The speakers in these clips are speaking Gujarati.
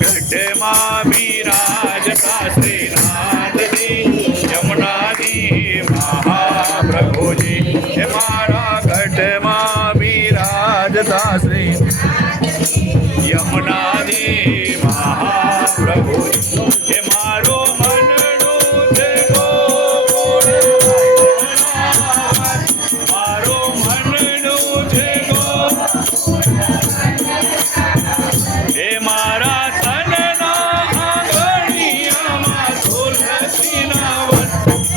ઘટમાં બિરાજતા શ્રીનાથજી યમુનાજી મહાપ્રભુજી હે મારા ઘટમાં બિરાજતા શ્રી યમુનાજી મહાપ્રભુજી હે મારો મનનું છે ગોકુળ મારો મનનું છે હે મારા તનના આંગણિયામાં તુલસીના વન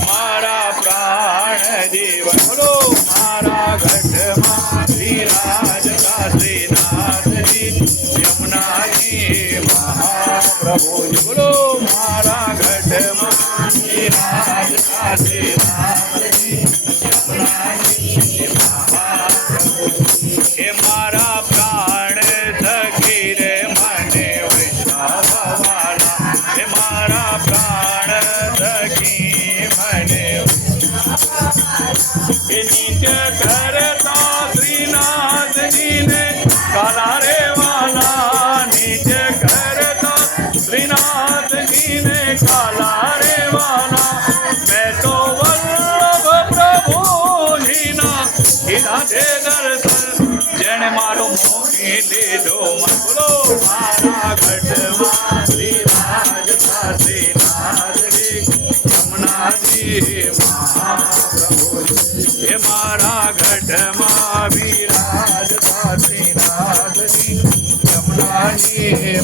મારા પ્રાણ જીવન બોલો મારા ઘટમાં વિરાજતા શ્રીનાથજી યમુનાજી મહાપ્રભુજી બોલો મારા ઘટમાં વિરાજતા શ્રીનાથજી યમુનાજી મહાપ્રભુજી હે મારા પ્રાણ સખી રે મને વૈષ્ણવવાલા હે મારા પ્રાણ સખી મને નિત્ય કરતા શ્રીનાથજીને કાલા રે વાલા નિત્ય કરતા શ્રીનાથજીને કાલા રે વાલા મેં તો વલ્લભ પ્રભુજીના કીધા છે દર્શન જેણે મારો મોહી લીધો મન બોલો મારા ઘટમાં વિરાજતા શ્રીનાથજી યમુનાજી મહાપ્રભુજી હે મારા ઘટમાં વિરાજતા શ્રીનાથજી યમુનાજી